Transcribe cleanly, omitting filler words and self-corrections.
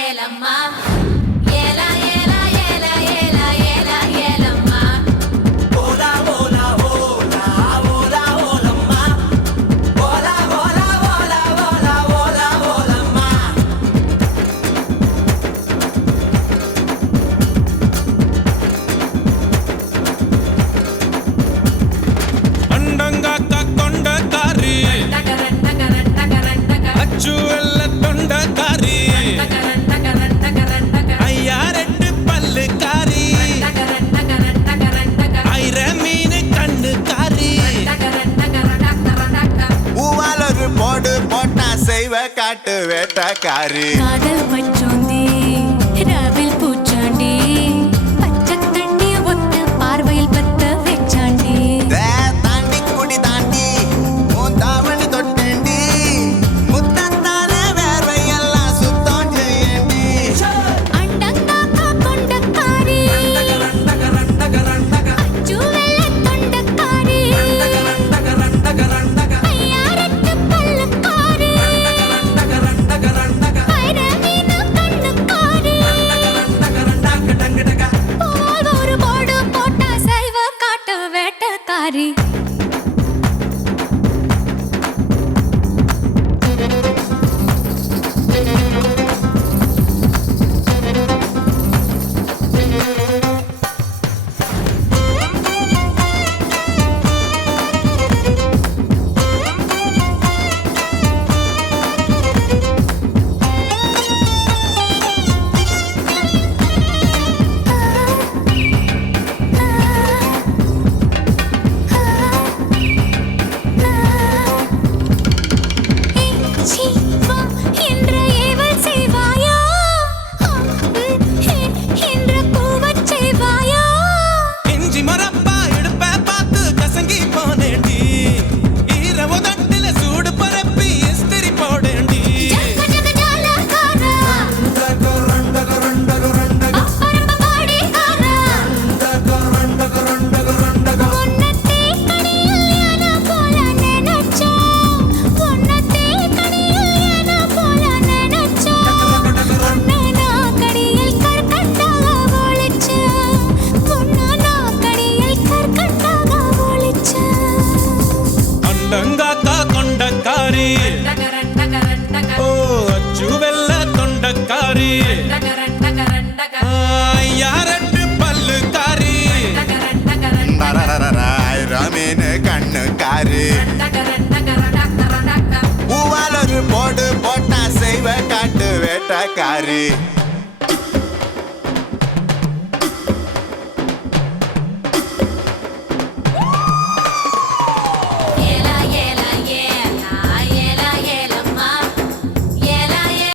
ஏலம்மா ஏலா ஏலா ஏலா ஏலா ஏலா ஏலம்மா ஓலா ஓலா ஓலா ஓலா ஓலம்மா ஓலா ஓலா ஓலா ஓலா ஓலா ஓலம்மா அண்டங்காக்கா கொண்டக்காரி அச்சு வெள்ள தொண்டக்காரி ஐயா ரெண்டு பல்லுக்காரி ஐர மீன் கண்ணுக்காரி பூவாலொரு போடு போட்டா செய்வ காட்டு வேட்டக்காரி காதல் பச்சோந்தி ராவில் பூச்சாண்டி பச்சை தண்ணிய ஒத்த பார்வையில் பத்த வெச்சாண்டி தாண்டி குடி தாண்டி உன் தாவணி தொட்டேண்டி முத்தத்தால வேர்வையெல்லாம் சுத்தம் செய்யண்டி அண்டங்காக்கா கொண்டக்காரி அச்சு வெள்ள தொண்டக்காரி ஐயாரட்டு பல்லுக்காரி ஐர மீனு கண்ணுக்காரி பூவால் ஒரு போடு போட்டா சைவ காட்டு வேட்டக்காரி ஜீவா என்ற ஏவல் செய்வாயா என்ற பூவச் செய்வாயா இஞ்சி மரப்பா இடுப்ப பார்த்து கசங்கி போனேண்டி ஈர உதட்டில சூடு பரப்பி இஸ்திரி போடேண்டி ஜக ஜாலகாரா அப்பரம்ப பாடிகாரா உன்னத்தே கனியில் யானா போல நினைச்சா உன்னத்தே கனியில் யானா போல நினைச்சா உன்னனா கடியில் கற்கண்டாக ஒளிச்சா உன்னனா கடியில் கற்கண்டாக ஒளிச்சா அண்டங்காக்கா கொண்டக்காரி ஓ அச்சு வெள்ள தொண்டக்காரி யாரட்டு பல்லுக்காரி மீன் கண்ணுக்காரி பூவாலொரு போடு போட்டா செய்வ காட்டு வேட்டக்காரி